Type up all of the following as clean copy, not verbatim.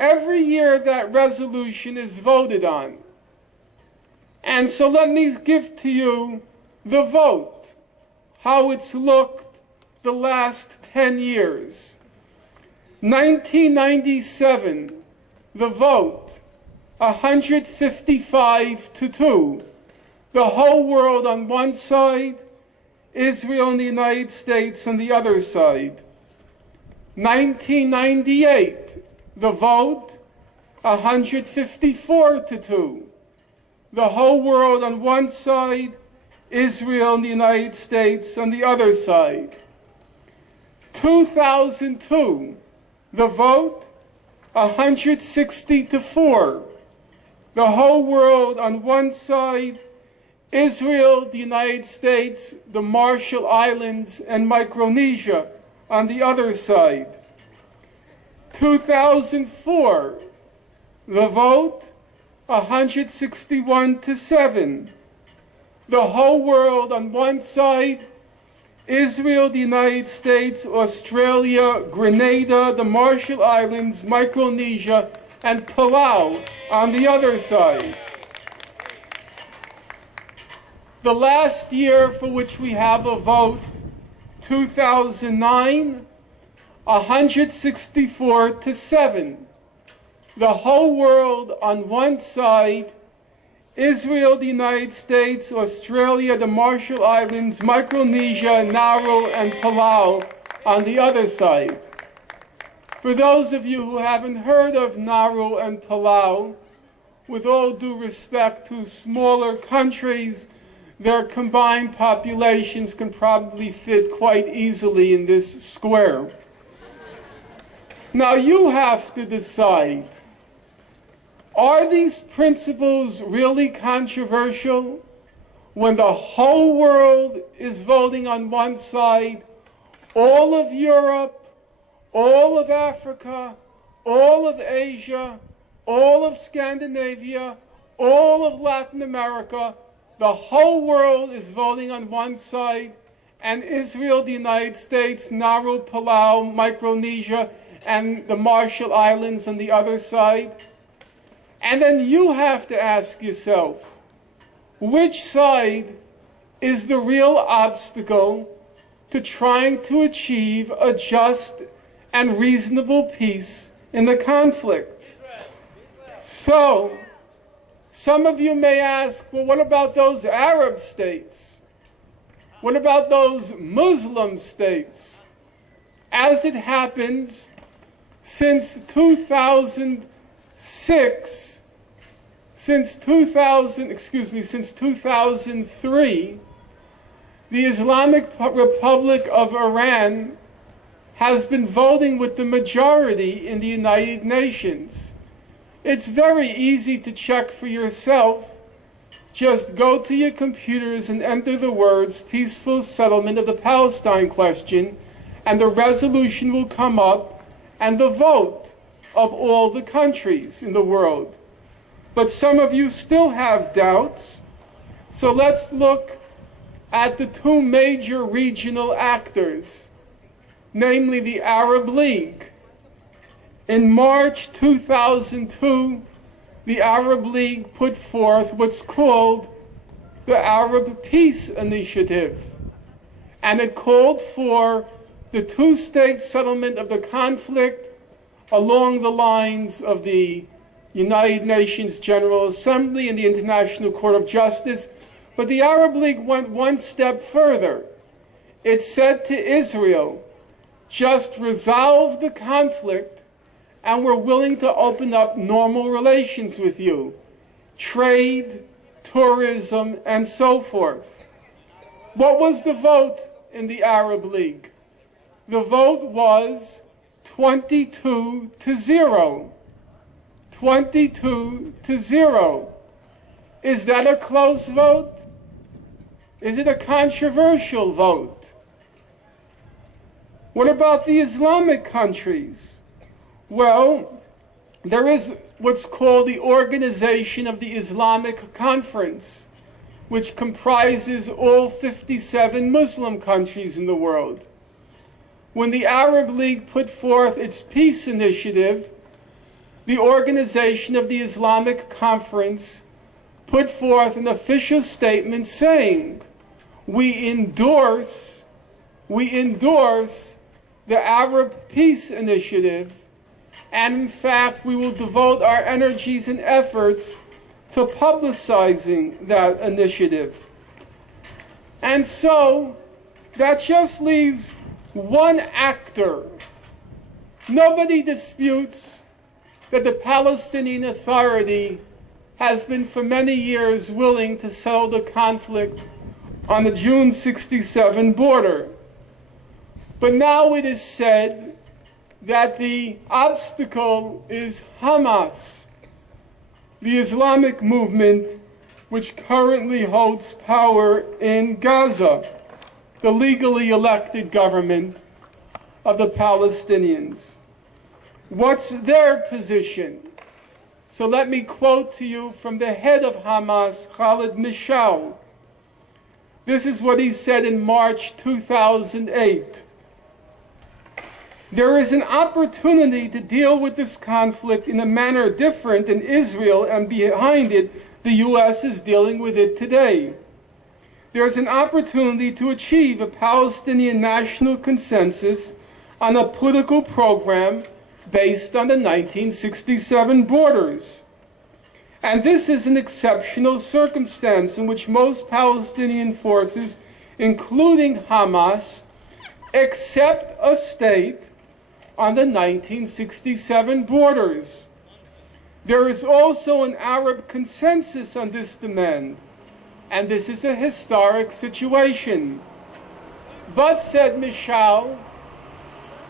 every year that resolution is voted on. And so let me give to you the vote, how it's looked the last 10 years. 1997, the vote, 155-2. The whole world on one side, Israel and the United States on the other side. 1998, the vote, 154-2. The whole world on one side, Israel and the United States on the other side. 2002, the vote, 160-4. The whole world on one side, Israel, the United States, the Marshall Islands, and Micronesia on the other side. 2004, the vote, 161-7. The whole world on one side, Israel, the United States, Australia, Grenada, the Marshall Islands, Micronesia, and Palau on the other side. The last year for which we have a vote, 2009, 164-7. The whole world on one side, Israel, the United States, Australia, the Marshall Islands, Micronesia, Nauru, and Palau on the other side. For those of you who haven't heard of Nauru and Palau, with all due respect to smaller countries, their combined populations can probably fit quite easily in this square. Now you have to decide, are these principles really controversial when the whole world is voting on one side, all of Europe, all of Africa, all of Asia, all of Scandinavia, all of Latin America, the whole world is voting on one side, and Israel, the United States, Nauru, Palau, Micronesia, and the Marshall Islands on the other side? And then you have to ask yourself, which side is the real obstacle to trying to achieve a just and reasonable peace in the conflict? So, some of you may ask, well, what about those Arab states? What about those Muslim states? As it happens, since 2003, the Islamic Republic of Iran has been voting with the majority in the United Nations. It's very easy to check for yourself. Just go to your computers and enter the words peaceful settlement of the Palestine question, and the resolution will come up and the vote of all the countries in the world. But some of you still have doubts, so let's look at the two major regional actors, namely the Arab League. In March 2002, the Arab League put forth what's called the Arab Peace Initiative, and it called for the two-state settlement of the conflict along the lines of the United Nations General Assembly and the International Court of Justice. But the Arab League went one step further. It said to Israel, just resolve the conflict and we're willing to open up normal relations with you, trade, tourism, and so forth. What was the vote in the Arab League? The vote was 22-0. 22-0. Is that a close vote? Is it a controversial vote? What about the Islamic countries? Well, there is what's called the Organization of the Islamic Conference, which comprises all 57 Muslim countries in the world. When the Arab League put forth its peace initiative, the Organization of the Islamic Conference put forth an official statement saying, we endorse the Arab Peace Initiative, and in fact, we will devote our energies and efforts to publicizing that initiative. And so, that just leaves one actor. Nobody disputes that the Palestinian Authority has been for many years willing to settle the conflict on the June 67 border. But now it is said that the obstacle is Hamas, the Islamic movement which currently holds power in Gaza, the legally elected government of the Palestinians. What's their position? So let me quote to you from the head of Hamas, Khalid Mishal. This is what he said in March 2008. There is an opportunity to deal with this conflict in a manner different than Israel, and behind it, the U.S. is dealing with it today. There is an opportunity to achieve a Palestinian national consensus on a political program based on the 1967 borders. And this is an exceptional circumstance in which most Palestinian forces, including Hamas, accept a state on the 1967 borders. There is also an Arab consensus on this demand, and this is a historic situation. But, said Mishal,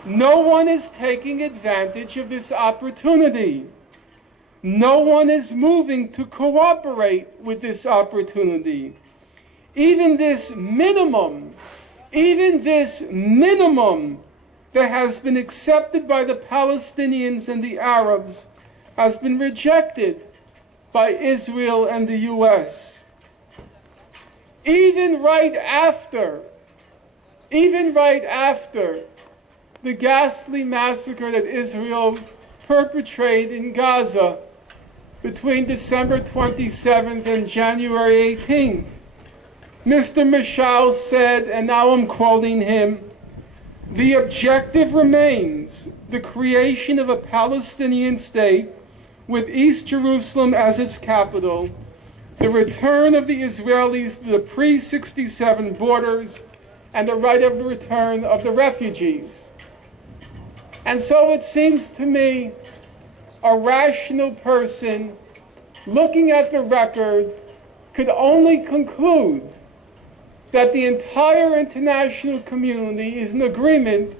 no one is taking advantage of this opportunity. No one is moving to cooperate with this opportunity. Even this minimum that has been accepted by the Palestinians and the Arabs has been rejected by Israel and the U.S. Even right after the ghastly massacre that Israel perpetrated in Gaza between December 27th and January 18th, Mr. Mishal said, and now I'm quoting him, "The objective remains the creation of a Palestinian state with East Jerusalem as its capital, the return of the Israelis to the pre-67 borders, and the right of return of the refugees." And so it seems to me a rational person looking at the record could only conclude that the entire international community is in agreement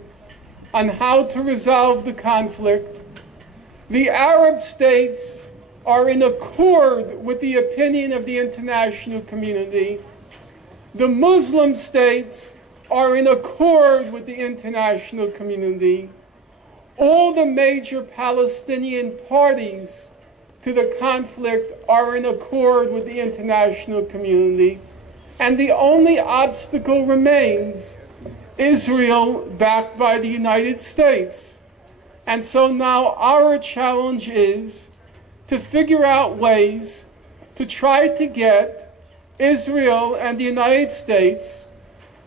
on how to resolve the conflict. The Arab states are in accord with the opinion of the international community. The Muslim states are in accord with the international community. All the major Palestinian parties to the conflict are in accord with the international community. And the only obstacle remains Israel, backed by the United States. And so now our challenge is to figure out ways to try to get Israel and the United States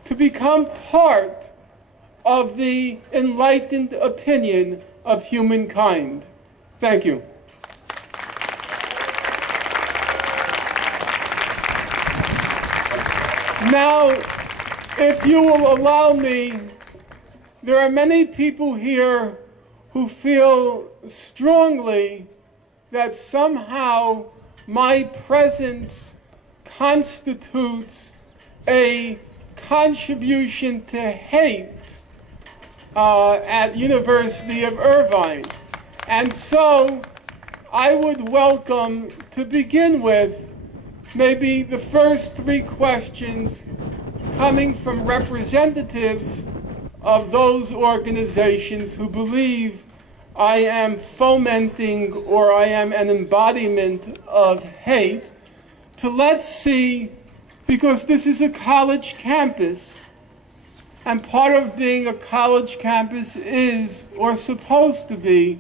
to become part of the enlightened opinion of humankind. Thank you. Now, if you will allow me, there are many people here who feel strongly that somehow my presence constitutes a contribution to hate at University of Irvine. And so I would welcome, to begin with, maybe the first three questions coming from representatives of those organizations who believe I am fomenting or I am an embodiment of hate, to let's see, because this is a college campus, and part of being a college campus is, or supposed to be,